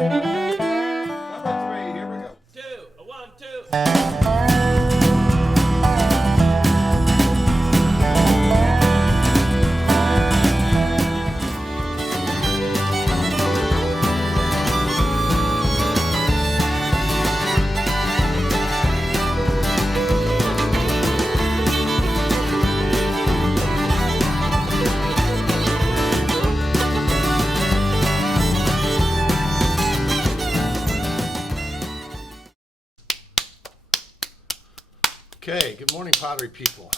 Number 3, here we go. 2, a 1, 2. Okay, good morning, pottery people.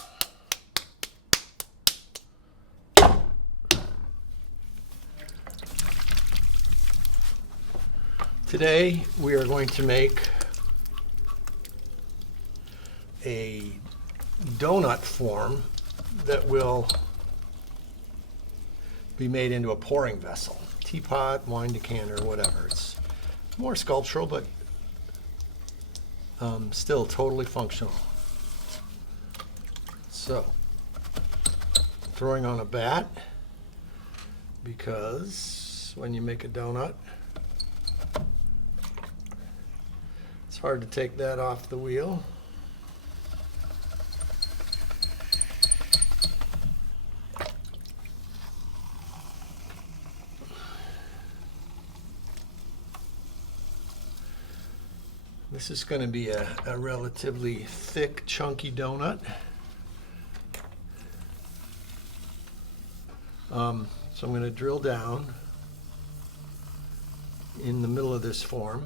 Today we are going to make a donut form that will be made into a pouring vessel, teapot, wine decanter, whatever. It's more sculptural, but still totally functional. So, throwing on a bat, because when you make a donut, it's hard to take that off the wheel. This is going to be a relatively thick, chunky donut. So I'm going to drill down in the middle of this form.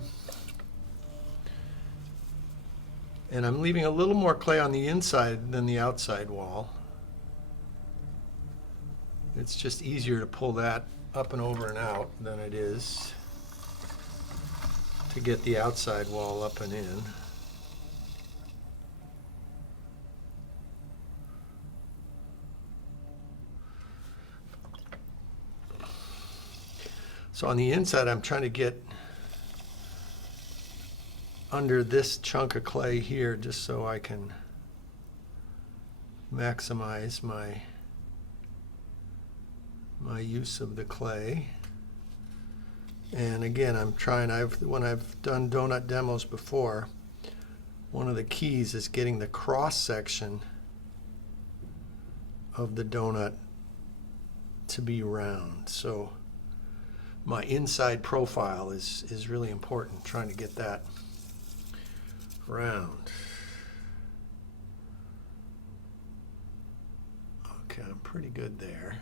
And I'm leaving a little more clay on the inside than the outside wall. It's just easier to pull that up and over and out than it is to get the outside wall up and in. So on the inside, I'm trying to get under this chunk of clay here just so I can maximize my use of the clay. And again, I'm trying, when I've done donut demos before, one of the keys is getting the cross section of the donut to be round. So my inside profile is really important, trying to get that round. Okay, I'm pretty good there.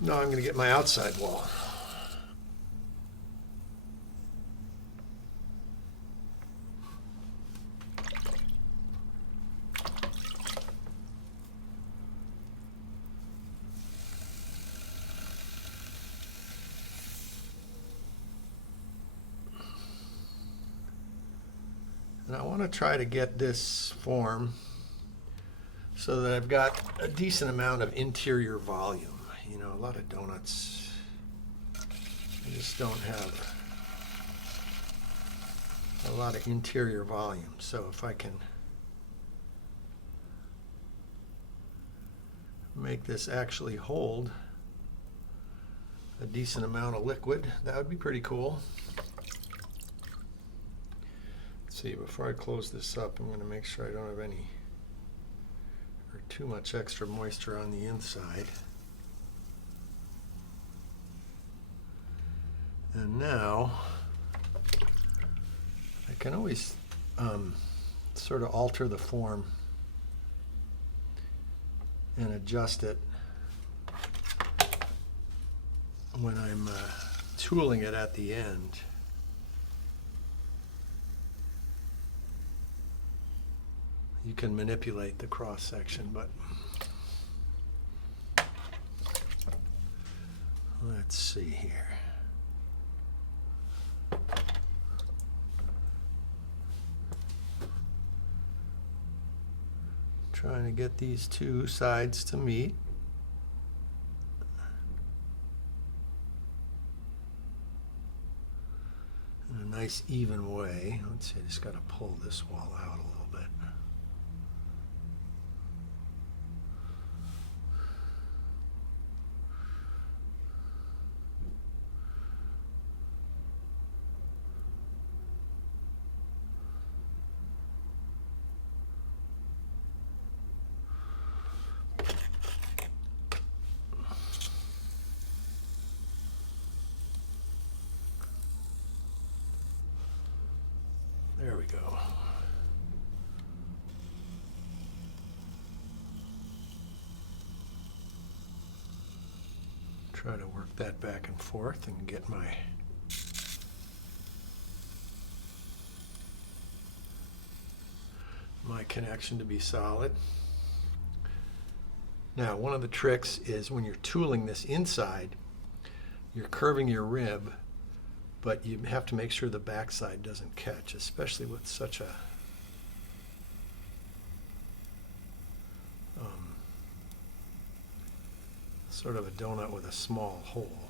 Now I'm going to get my outside wall. And I want to try to get this form so that I've got a decent amount of interior volume. You know, a lot of donuts, I just don't have a lot of interior volume. So if I can make this actually hold a decent amount of liquid, that would be pretty cool. See, before I close this up, I'm going to make sure I don't have any or too much extra moisture on the inside. And now I can always sort of alter the form and adjust it when I'm tooling it at the end. You can manipulate the cross section, but let's see here. Trying to get these two sides to meet. In a nice even way. Let's see, I just got to pull this wall out a little bit. go. Try to work that back and forth and get my connection to be solid. Now, one of the tricks is when you're tooling this inside, you're curving your rib, but you have to make sure the backside doesn't catch, especially with such a sort of a donut with a small hole.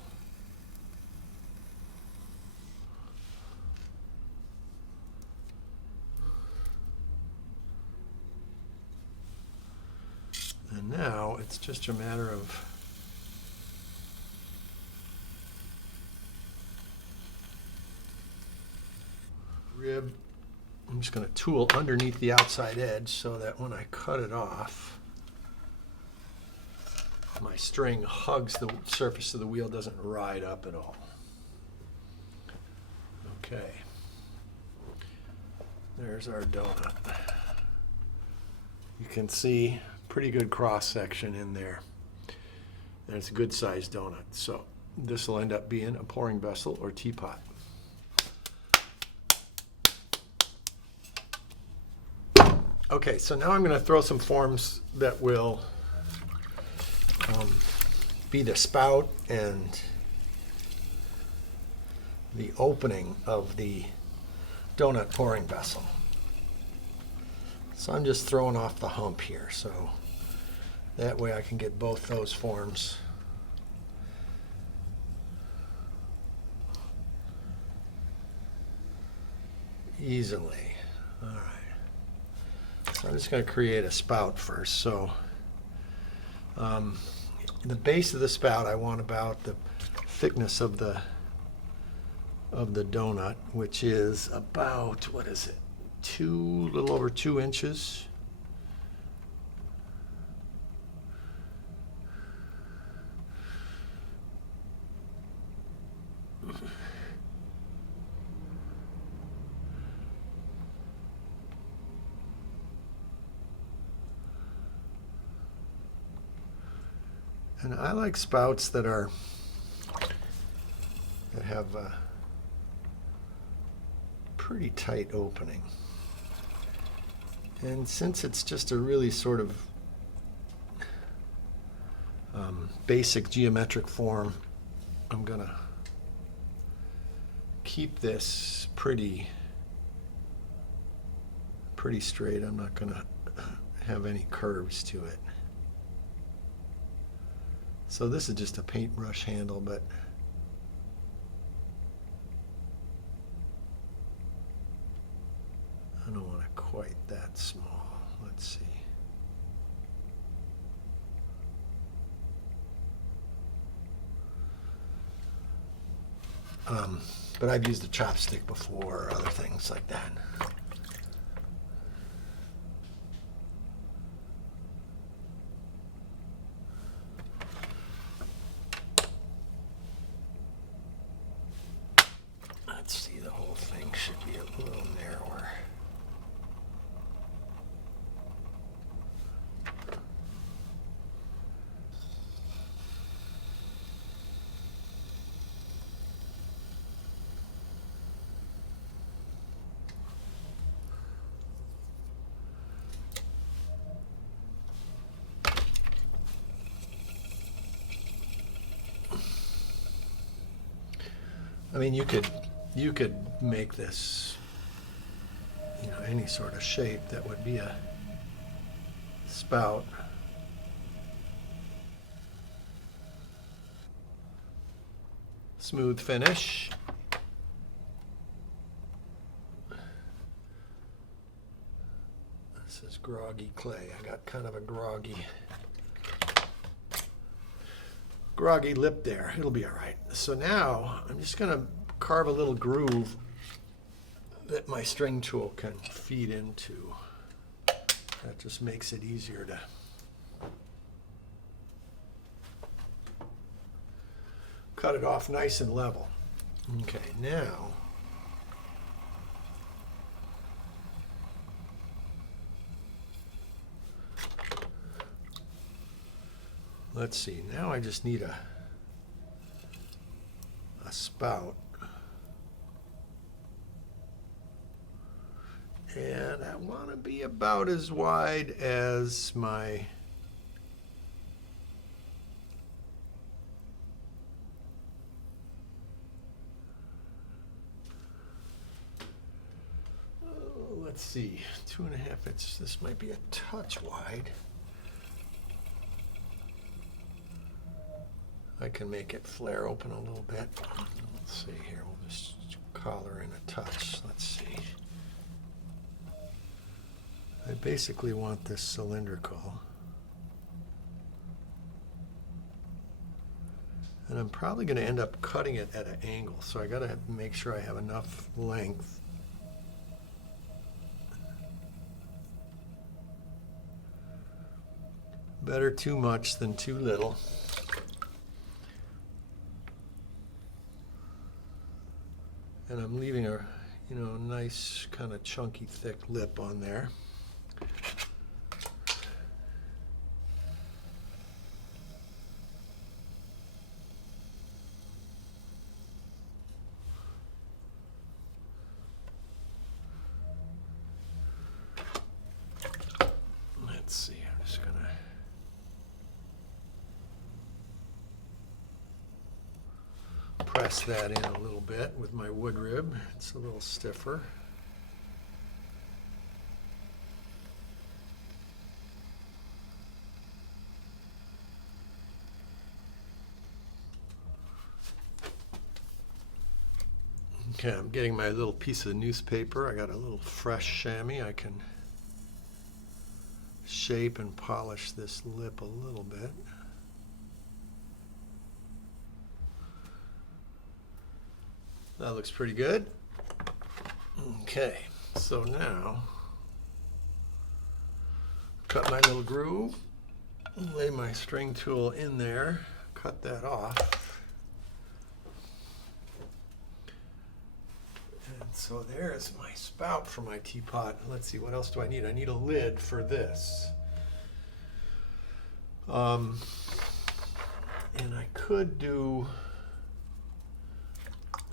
And now it's just a matter of rib. I'm just going to tool underneath the outside edge so that when I cut it off, my string hugs the surface of the wheel, doesn't ride up at all. Okay. There's our donut. You can see pretty good cross section in there. And it's a good sized donut. So this will end up being a pouring vessel or teapot. Okay, so now I'm going to throw some forms that will be the spout and the opening of the donut pouring vessel. So I'm just throwing off the hump here, so that way I can get both those forms easily. All right. So I'm just going to create a spout first. So the base of the spout, I want about the thickness of the donut, which is about, what is it, a little over 2 inches. And I like spouts that have a pretty tight opening. And since it's just a really sort of basic geometric form, I'm gonna keep this pretty straight. I'm not gonna have any curves to it. So this is just a paintbrush handle, but I don't want it quite that small. Let's see. But I've used a chopstick before or other things like that. Let's see, the whole thing should be a little narrower. I mean, you could make this, any sort of shape that would be a spout. Smooth finish. This is groggy clay. I got kind of a groggy lip there. It'll be all right. So now I'm just going to carve a little groove that my string tool can feed into. That just makes it easier to cut it off nice and level. Okay, now Let's see, now I just need a spout. And I want to be about as wide as my let's see, 2.5 inches. This might be a touch wide. I can make it flare open a little bit. Let's see here, we'll just collar in a touch. Let's see. I basically want this cylindrical. And I'm probably going to end up cutting it at an angle, so I got to make sure I have enough length. Better too much than too little. And I'm leaving a, nice kind of chunky thick lip on there. Let's see, I'm just gonna press that in a little bit with my wood rib. It's a little stiffer. Okay, I'm getting my little piece of newspaper. I got a little fresh chamois. I can shape and polish this lip a little bit. That looks pretty good. Okay, so now cut my little groove, lay my string tool in there, cut that off. And so there's my spout for my teapot. Let's see, what else do I need? I need a lid for this. And I could do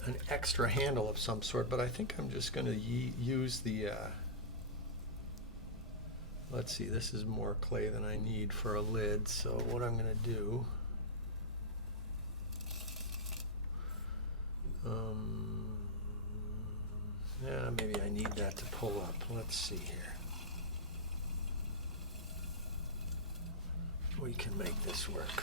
an extra handle of some sort, but I think I'm just going to use the, let's see, this is more clay than I need for a lid, so what I'm going to do, yeah, maybe I need that to pull up. Let's see here. We can make this work.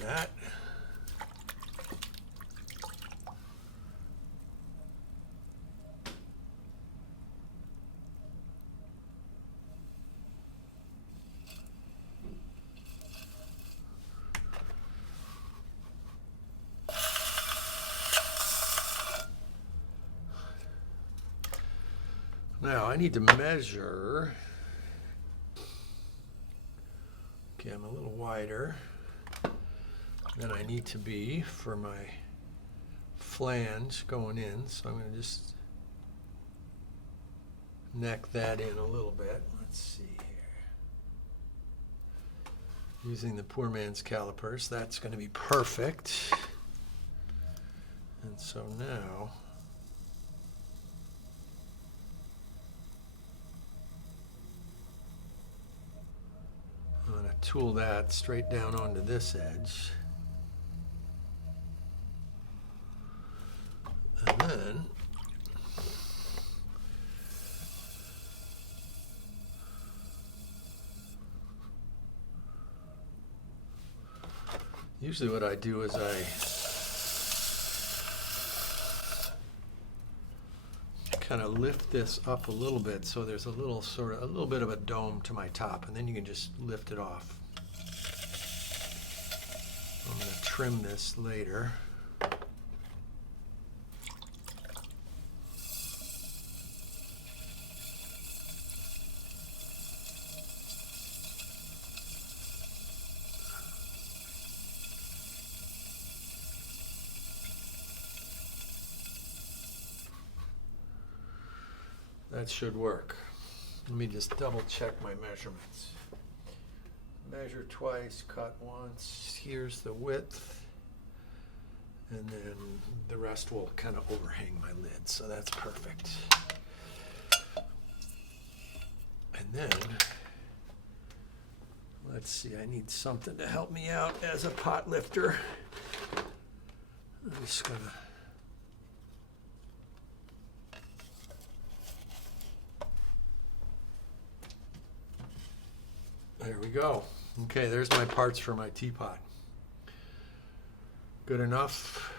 That. Now I need to measure. Okay, I'm a little wider than I need to be for my flange going in, so I'm going to just neck that in a little bit. Let's see here. Using the poor man's calipers, that's going to be perfect. And so now I'm going to tool that straight down onto this edge. And then usually what I do is I kind of lift this up a little bit so there's a little bit of a dome to my top, and then you can just lift it off. I'm going to trim this later. That should work. Let me just double check my measurements. Measure twice, cut once. Here's the width. And then the rest will kind of overhang my lid, so that's perfect. And then, let's see, I need something to help me out as a pot lifter. I'm just gonna there we go. Okay, there's my parts for my teapot. Good enough.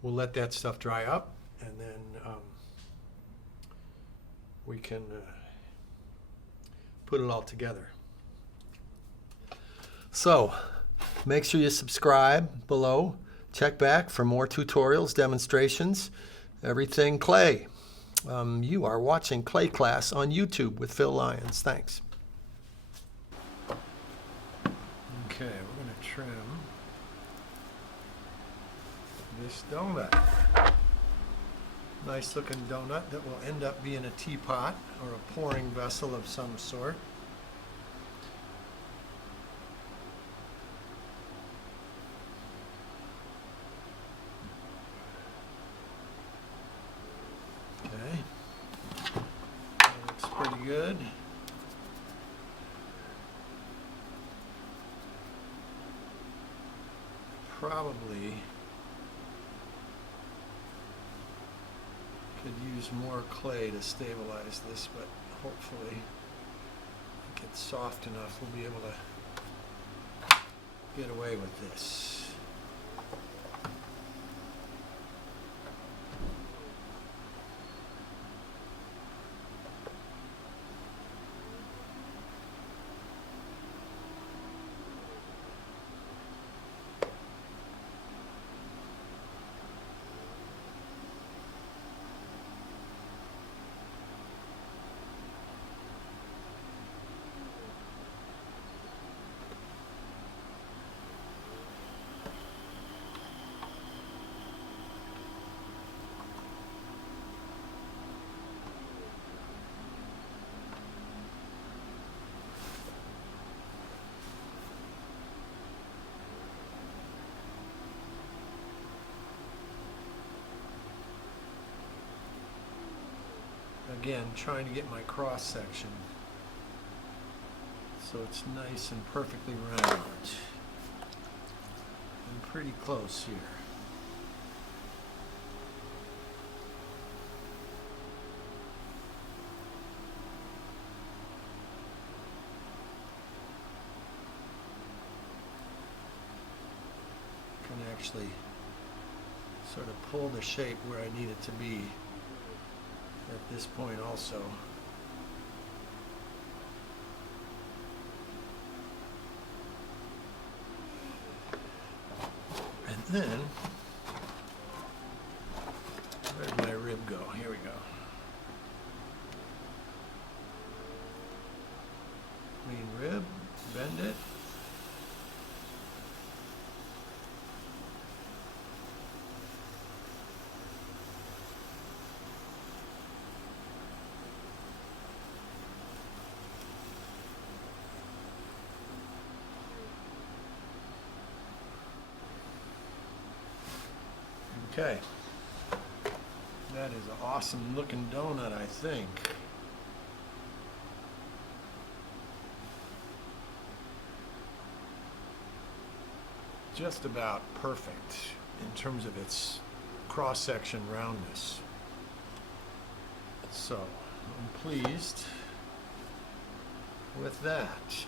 We'll let that stuff dry up, and then we can put it all together. So, make sure you subscribe below. Check back for more tutorials, demonstrations, everything clay. You are watching Clay Class on YouTube with Phil Lyons. Thanks. Okay, we're going to trim this donut. Nice looking donut that will end up being a teapot or a pouring vessel of some sort. Okay, that looks pretty good. Probably could use more clay to stabilize this, but hopefully if it's soft enough we'll be able to get away with this. Again, trying to get my cross section so it's nice and perfectly round. I'm pretty close here. Can actually sort of pull the shape where I need it to be at this point also. And then, where'd my rib go? Here we go. Clean rib, bend it. Okay, that is an awesome looking donut, I think. Just about perfect in terms of its cross-section roundness. So, I'm pleased with that.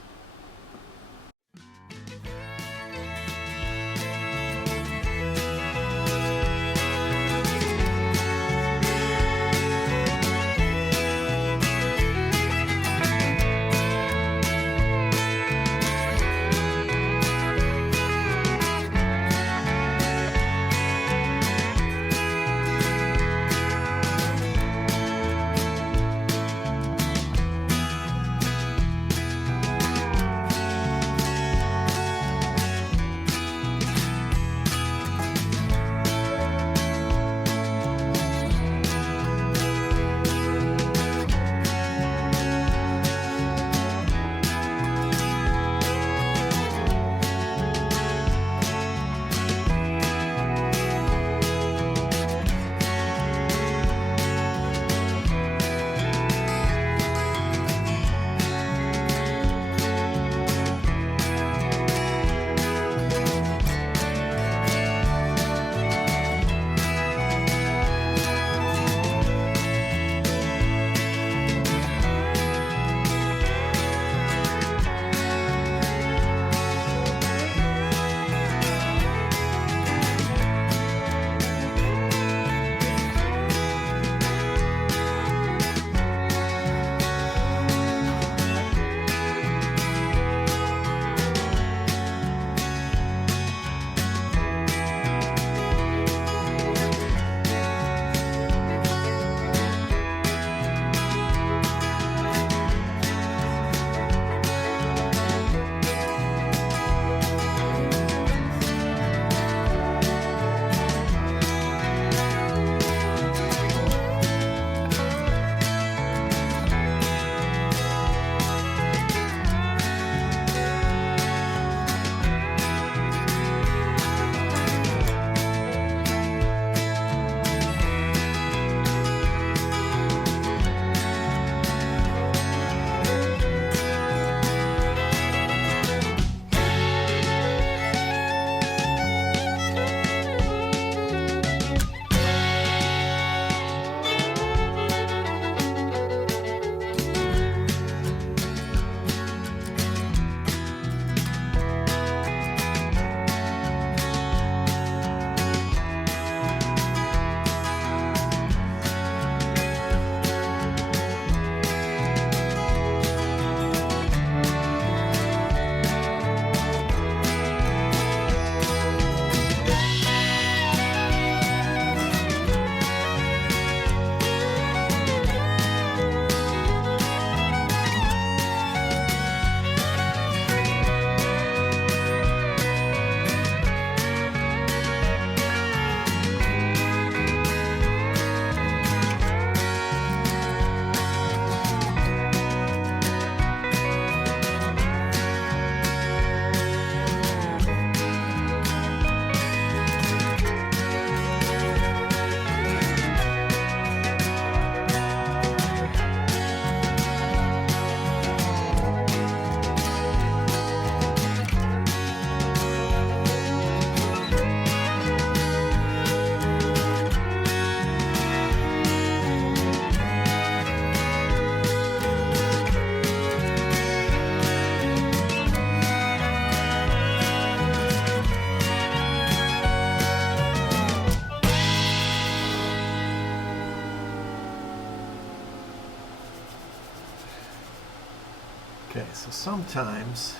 Okay, so sometimes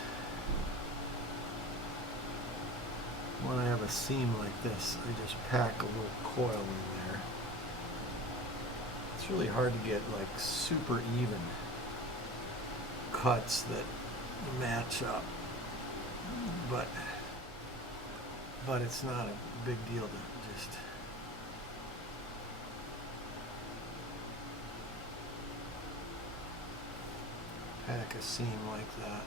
when I have a seam like this, I just pack a little coil in there. It's really hard to get like super even cuts that match up, but it's not a big deal to just pack a seam like that.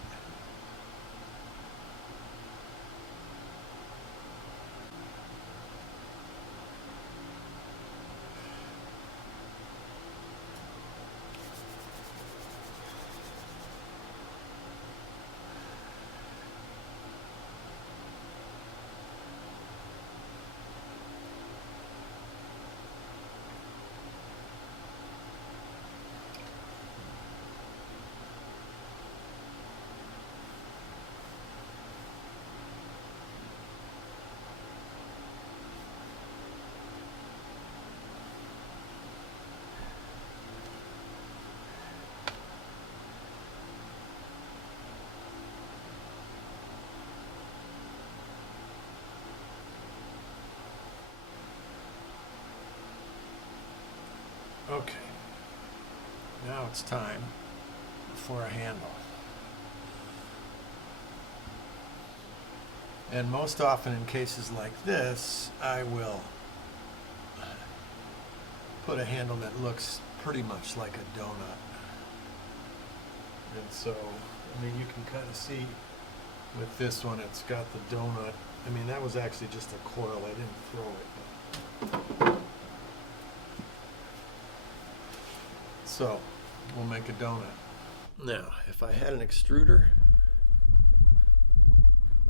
Okay, now it's time for a handle. And most often in cases like this, I will put a handle that looks pretty much like a donut. And so, I mean, you can kind of see with this one, it's got the donut. I mean, that was actually just a coil. I didn't throw it. So, we'll make a donut. Now, if I had an extruder,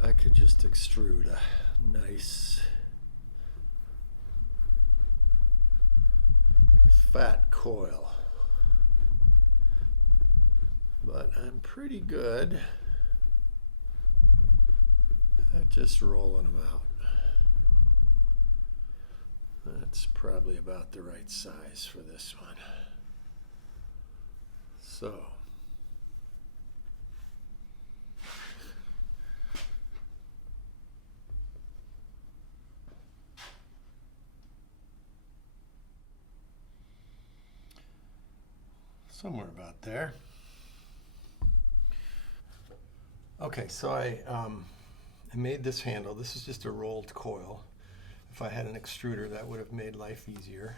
I could just extrude a nice fat coil. But I'm pretty good at just rolling them out. That's probably about the right size for this one. So, somewhere about there. Okay, so I made this handle. This is just a rolled coil. If I had an extruder, that would have made life easier.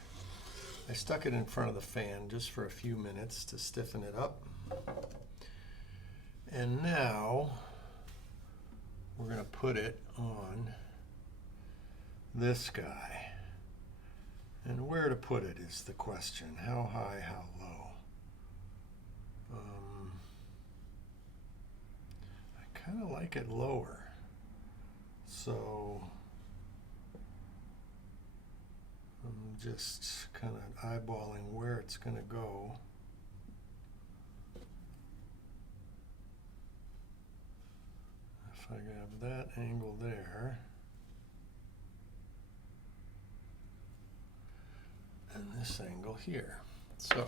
I stuck it in front of the fan just for a few minutes to stiffen it up. And now we're going to put it on this guy. And where to put it is the question. How high, how low? I kind of like it lower. So I'm just kind of eyeballing where it's going to go. If I have that angle there, and this angle here. So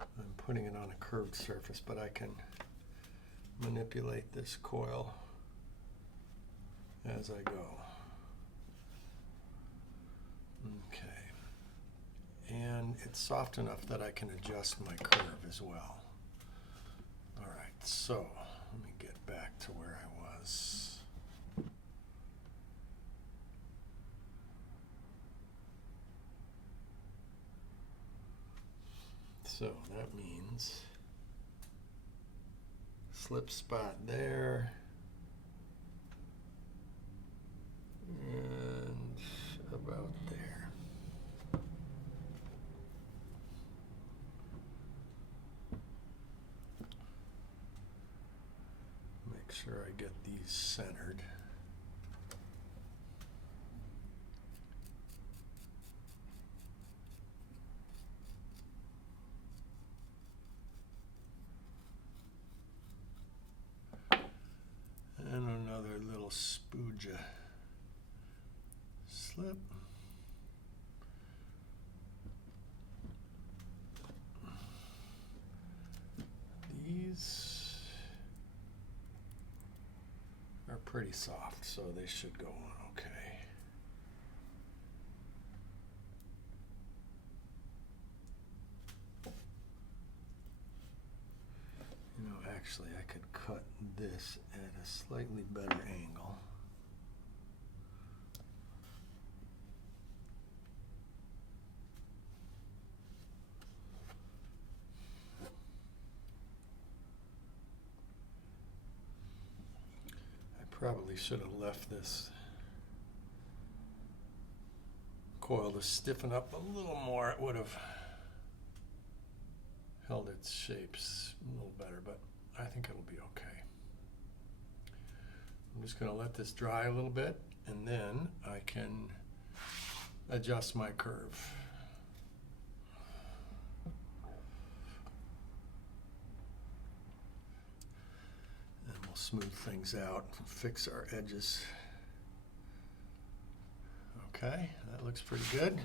I'm putting it on a curved surface, but I can manipulate this coil as I go. Okay. And it's soft enough that I can adjust my curve as well. All right, so let me get back to where I was. So that means slip spot there and about there. Make sure I get these centered. And another little spooja slip. pretty soft, so they should go on okay. You know, actually I could cut this at a slightly better angle. Probably should have left this coil to stiffen up a little more. It would have held its shapes a little better, but I think it'll be okay. I'm just going to let this dry a little bit, and then I can adjust my curve. Smooth things out, fix our edges. Okay, that looks pretty good.